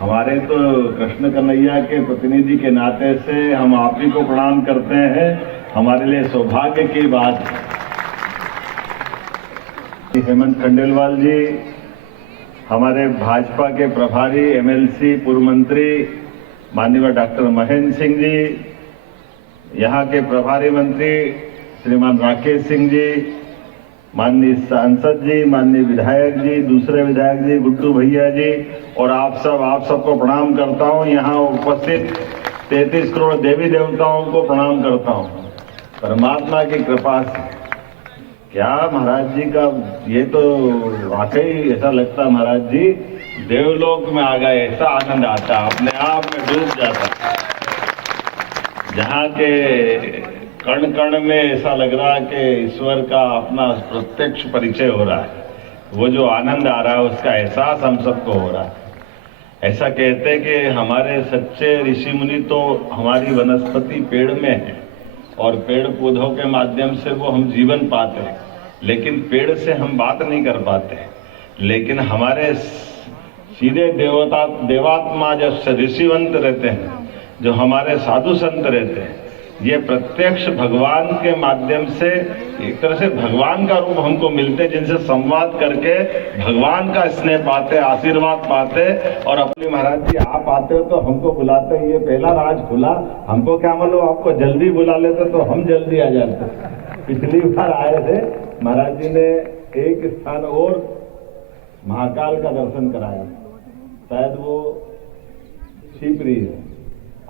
हमारे तो कृष्ण कन्हैया के प्रतिनिधि के नाते से हम आप ही को प्रणाम करते हैं। हमारे लिए सौभाग्य की बात है। हेमंत खंडेलवाल जी, हमारे भाजपा के प्रभारी एमएलसी पूर्व मंत्री माननीय डॉक्टर महेंद्र सिंह जी, यहाँ के प्रभारी मंत्री श्रीमान राकेश सिंह जी, माननीय सांसद जी, माननीय विधायक जी, दूसरे विधायक जी, गुड्डू भैया जी और आप सबको प्रणाम करता हूँ। यहाँ उपस्थित 33 करोड़ देवी देवताओं को प्रणाम करता हूँ। परमात्मा की कृपा से क्या महाराज जी का ये तो वाकई ऐसा लगता महाराज जी देवलोक में आ गए, ऐसा आनंद आता, अपने आप में डूब जाता। जहाँ के कण कण में ऐसा लग रहा है कि ईश्वर का अपना प्रत्यक्ष परिचय हो रहा है। वो जो आनंद आ रहा है उसका एहसास हम सबको हो रहा है। ऐसा कहते हैं कि हमारे सच्चे ऋषि मुनि तो हमारी वनस्पति पेड़ में है और पेड़ पौधों के माध्यम से वो हम जीवन पाते हैं, लेकिन पेड़ से हम बात नहीं कर पाते। लेकिन हमारे सीधे देवात्मा जो ऋषिवंत रहते हैं, जो हमारे साधु संत रहते हैं, ये प्रत्यक्ष भगवान के माध्यम से एक तरह से भगवान का रूप हमको मिलते हैं, जिनसे संवाद करके भगवान का स्नेह पाते, आशीर्वाद पाते। और अपने महाराज जी आप आते हो तो हमको बुलाते, ये पहला राज खुला, हमको क्या मालूम आपको जल्दी बुला लेते तो हम जल्दी आ जाते। पिछली बार आए थे, महाराज जी ने एक स्थान और महाकाल का दर्शन कराया, शायद वो शिवपुरी है।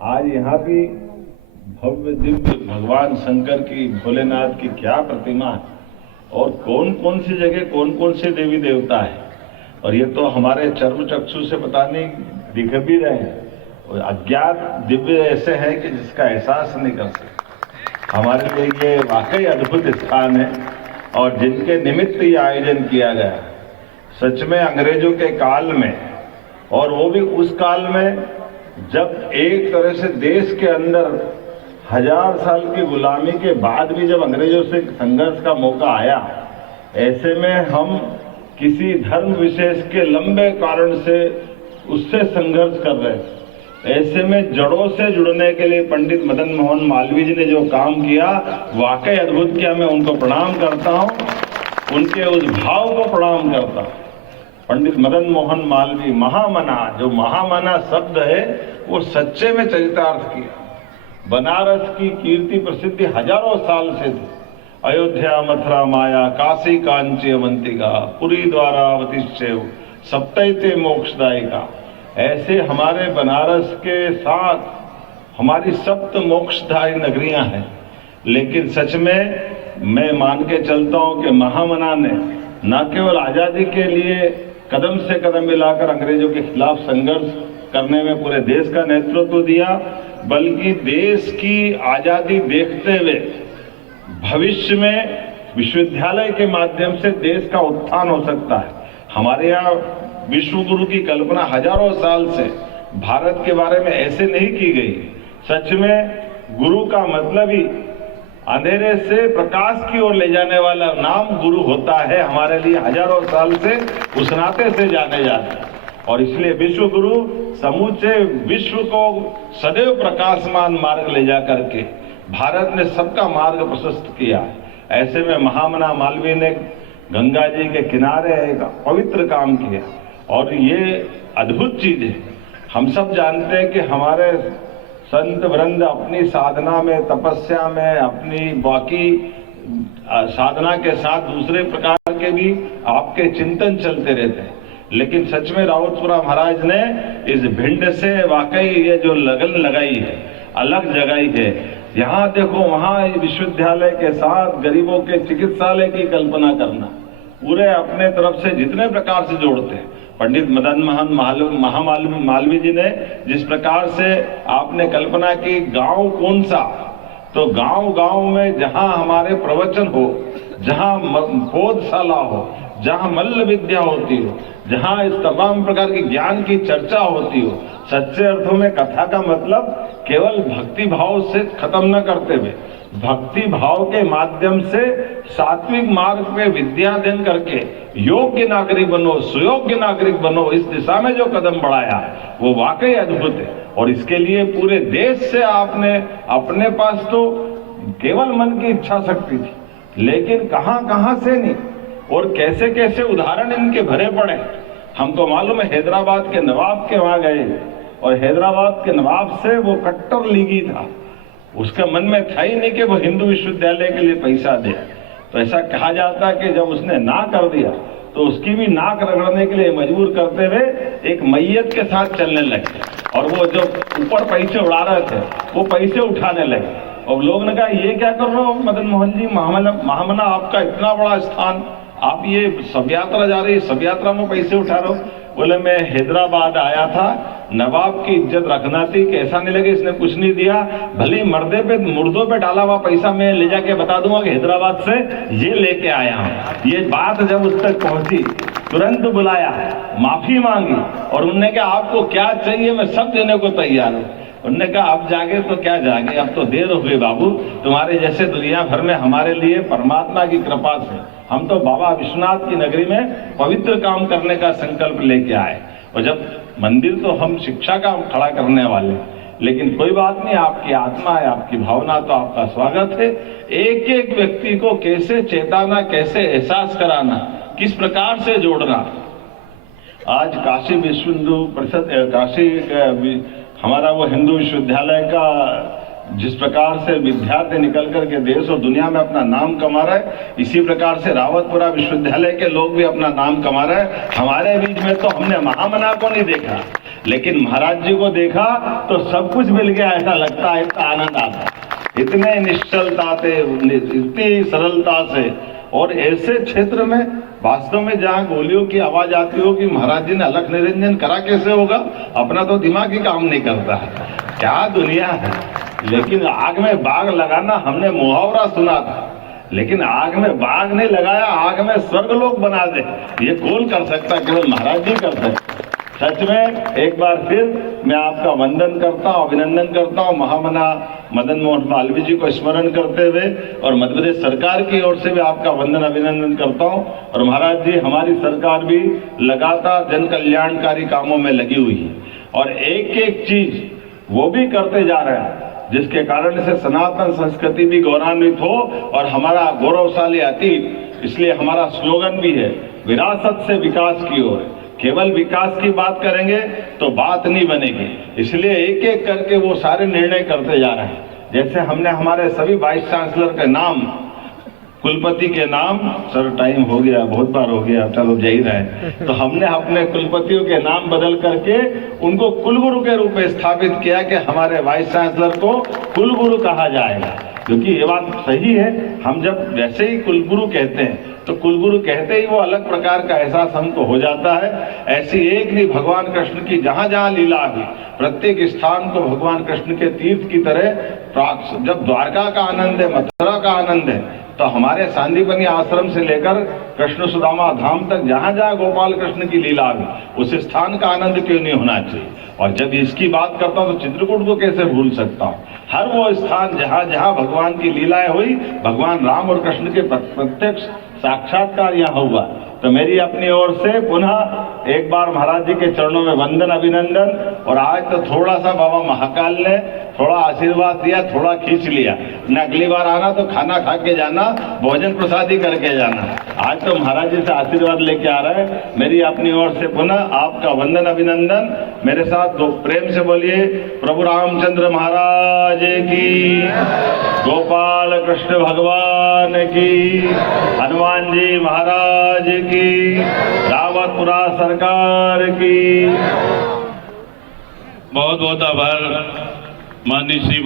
आज यहाँ भी भव्य दिव्य भगवान शंकर की, भोलेनाथ की क्या प्रतिमा है और कौन कौन सी जगह कौन कौन से देवी देवता है। और ये तो हमारे चर्म चक्षु से पता नहीं दिख भी रहे हैं और अज्ञात दिव्य ऐसे हैं कि जिसका एहसास नहीं कर सकते। हमारे लिए ये वाकई अद्भुत स्थान है और जिनके निमित्त ये आयोजन किया गया, सच में अंग्रेजों के काल में, और वो भी उस काल में जब एक तरह से देश के अंदर 1000 साल की गुलामी के बाद भी जब अंग्रेजों से संघर्ष का मौका आया, ऐसे में हम किसी धर्म विशेष के लंबे कारण से उससे संघर्ष कर रहे थे। ऐसे में जड़ों से जुड़ने के लिए पंडित मदन मोहन मालवीय जी ने जो काम किया, वाकई अद्भुत किया। मैं उनको प्रणाम करता हूँ, उनके उस भाव को प्रणाम करता हूँ। पंडित मदन मोहन मालवीय, महामना, जो महामना शब्द है वो सच्चे में चरितार्थ किया। बनारस की कीर्ति प्रसिद्धि हजारों साल से थी। अयोध्या मथुरा माया, काशी कांची अवंतिका, पुरी द्वारावतिश्चैव सप्तैते मोक्षदायिका। ऐसे हमारे बनारस के साथ हमारी सप्त मोक्षदायी नगरियां हैं। लेकिन सच में मैं मान के चलता हूं कि महामना ने न केवल आजादी के लिए कदम से कदम मिलाकर अंग्रेजों के खिलाफ संघर्ष करने में पूरे देश का नेतृत्व दिया, बल्कि देश की आजादी देखते हुए भविष्य में विश्वविद्यालय के माध्यम से देश का उत्थान हो सकता है। हमारे यहाँ विश्व गुरु की कल्पना हजारों साल से भारत के बारे में ऐसे नहीं की गई। सच में गुरु का मतलब ही अंधेरे से प्रकाश की ओर ले जाने वाला नाम गुरु होता है। हमारे लिए हजारों साल से उस नाते से जाने जाते हैं और इसलिए विश्व गुरु समूचे विश्व को सदैव प्रकाशमान मार्ग ले जा करके भारत ने सबका मार्ग प्रशस्त किया। ऐसे में महामना मालवीय ने गंगा जी के किनारे एक पवित्र काम किया और ये अद्भुत चीज है। हम सब जानते हैं कि हमारे संत वृंद अपनी साधना में, तपस्या में, अपनी बाकी साधना के साथ दूसरे प्रकार के भी आपके चिंतन चलते रहते हैं। लेकिन सच में रावतपुरा महाराज ने इस भिंड से वाकई ये जो लगन लगाई है, अलग जगाई है। यहाँ देखो, वहाँ विश्वविद्यालय के साथ गरीबों के चिकित्सालय की कल्पना करना, पूरे अपने तरफ से जितने प्रकार से जोड़ते हैं। पंडित मदन मोहन मालवीय जी ने जिस प्रकार से आपने कल्पना की, गांव कौन सा, तो गांव गांव में जहां हमारे प्रवचन हो, जहां बोधशाला हो, जहां मल्ल विद्या होती हो, जहां इस तमाम प्रकार की ज्ञान की चर्चा होती हो, सच्चे अर्थों में कथा का मतलब केवल भक्ति भाव से खत्म न करते हुए भक्ति भाव के माध्यम से सात्विक मार्ग पे विद्या दान करके योग्य नागरिक बनो, सुयोग्य नागरिक बनो, इस दिशा में जो कदम बढ़ाया वो वाकई अद्भुत है। और इसके लिए पूरे देश से आपने, अपने पास तो केवल मन की इच्छा शक्ति थी, लेकिन कहां से नहीं और कैसे कैसे उदाहरण इनके भरे पड़े। हमको मालूम है हैदराबाद के नवाब के वहां गए और हैदराबाद के नवाब से वो कट्टर लीगी था, उसका मन में था ही नहीं कि वो हिंदू विश्वविद्यालय के लिए पैसा दे। तो ऐसा कहा जाता है कि जब उसने ना कर दिया तो उसकी भी नाक रगड़ने के लिए मजबूर करते हुए एक मैयत के साथ चलने लगे और वो जो ऊपर पैसे उड़ा रहे थे वो पैसे उठाने लगे। और लोग ने कहा ये क्या कर रहे हो मदन मोहन जी, महामना आपका इतना बड़ा स्थान, आप ये शव यात्रा जा रही है, शव यात्रा में पैसे उठा रहे हो। बोले मैं हैदराबाद आया था, नवाब की इज्जत रखना थी, कैसा नहीं लगे इसने कुछ नहीं दिया, भले मुर्दों पे डाला हुआ पैसा मैं ले जाके बता दूंगा कि हैदराबाद से ये लेके आया हूं। ये बात जब उस तक पहुंची तुरंत बुलाया, माफी मांगी और उन्होंने कहा आपको क्या चाहिए मैं सब देने को तैयार हूं। उन्होंने कहा अब जागे तो क्या जागे, अब तो देर हो गई बाबू, तुम्हारे जैसे दुनिया भर में हमारे लिए परमात्मा की कृपा से हम तो बाबा विश्वनाथ की नगरी में पवित्र काम करने का संकल्प लेके आए। और जब मंदिर तो हम शिक्षा का खड़ा करने वाले, लेकिन कोई बात नहीं, आपकी आत्मा है, आपकी भावना, तो आपका स्वागत है। एक एक व्यक्ति को कैसे चेताना, कैसे एहसास कराना, किस प्रकार से जोड़ना। आज काशी विश्व हिंदू परिषद, काशी हमारा वो हिंदू विश्वविद्यालय का जिस प्रकार से विद्यार्थी निकल करके देश और दुनिया में अपना नाम कमा रहा है, इसी प्रकार से रावतपुरा विश्वविद्यालय के लोग भी अपना नाम कमा रहे हैं। हमारे बीच में तो हमने महामना को नहीं देखा, लेकिन महाराज जी को देखा तो सब कुछ मिल गया, ऐसा लगता है, इतना आनंद आता है, इतने निश्चलता से, इतनी सरलता से। और ऐसे क्षेत्र में वास्तव में जहां गोलियों की आवाज आती हो कि महाराज जी ने अलख निरंजन करा, कैसे होगा, अपना तो दिमाग ही काम नहीं करता है। क्या दुनिया है। लेकिन आग में बाग लगाना हमने मुहावरा सुना था, लेकिन आग में बाग नहीं लगाया, आग में स्वर्गलोक बना दे, ये कौन कर सकता, केवल महाराज जी करते हैं। सच में एक बार फिर मैं आपका वंदन करता हूं, अभिनंदन करता हूं, महामना मदन मोहन मालवीय जी को स्मरण करते हुए, और मध्य प्रदेश सरकार की ओर से भी आपका वंदन अभिनंदन करता हूं। और महाराज जी, हमारी सरकार भी लगातार जन कल्याणकारी कामों में लगी हुई है और एक एक चीज वो भी करते जा रहे हैं जिसके कारण से सनातन संस्कृति भी गौरवान्वित हो और हमारा गौरवशाली अतीत। इसलिए हमारा स्लोगन भी है, विरासत से विकास की ओर। केवल विकास की बात करेंगे तो बात नहीं बनेगी, इसलिए एक एक करके वो सारे निर्णय करते जा रहे हैं। जैसे हमने हमारे सभी वाइस चांसलर के नाम, कुलपति के नाम, सर टाइम हो गया, बहुत बार हो गया, चलो जा ही रहे, तो हमने अपने कुलपतियों के नाम बदल करके उनको कुलगुरु के रूप में स्थापित किया कि हमारे वाइस चांसलर को कुलगुरु कहा जाएगा। क्योंकि ये बात सही है, हम जब वैसे ही कुलगुरु कहते हैं तो कुलगुरु कहते ही वो अलग प्रकार का एहसास हमको हो जाता है। ऐसी एक नहीं, भगवान कृष्ण की जहां जहां लीला हुई, प्रत्येक स्थान को भगवान कृष्ण के तीर्थ की तरह, जब द्वारका का आनंद है, मथुरा का आनंद है, तो हमारे सांदीपनी आश्रम से लेकर कृष्ण सुदामा धाम तक जहां जहां गोपाल कृष्ण की लीला हुई, उस स्थान का आनंद क्यों नहीं होना चाहिए। और जब इसकी बात करता हूं तो चित्रकूट को कैसे भूल सकता हूं। हर वो स्थान जहां जहां भगवान की लीलाएं हुई, भगवान राम और कृष्ण के प्रत्यक्ष साक्षात्कार यहाँ हुआ। तो मेरी अपनी ओर से पुनः एक बार महाराज जी के चरणों में वंदन अभिनंदन। और आज तो थोड़ा सा बाबा महाकाल ने थोड़ा आशीर्वाद दिया, थोड़ा खींच लिया, न अगली बार आना तो खाना खा के जाना, भोजन प्रसादी करके जाना। आज तो महाराज जी से आशीर्वाद लेके आ रहे हैं। मेरी अपनी ओर से पुनः आपका वंदन अभिनंदन। मेरे साथ दो प्रेम से बोलिए, प्रभु रामचंद्र महाराज की, गोपाल कृष्ण भगवान की, हनुमान जी महाराज की, रावतपुरा सरकार की। बहुत बहुत आभार माननीय श्री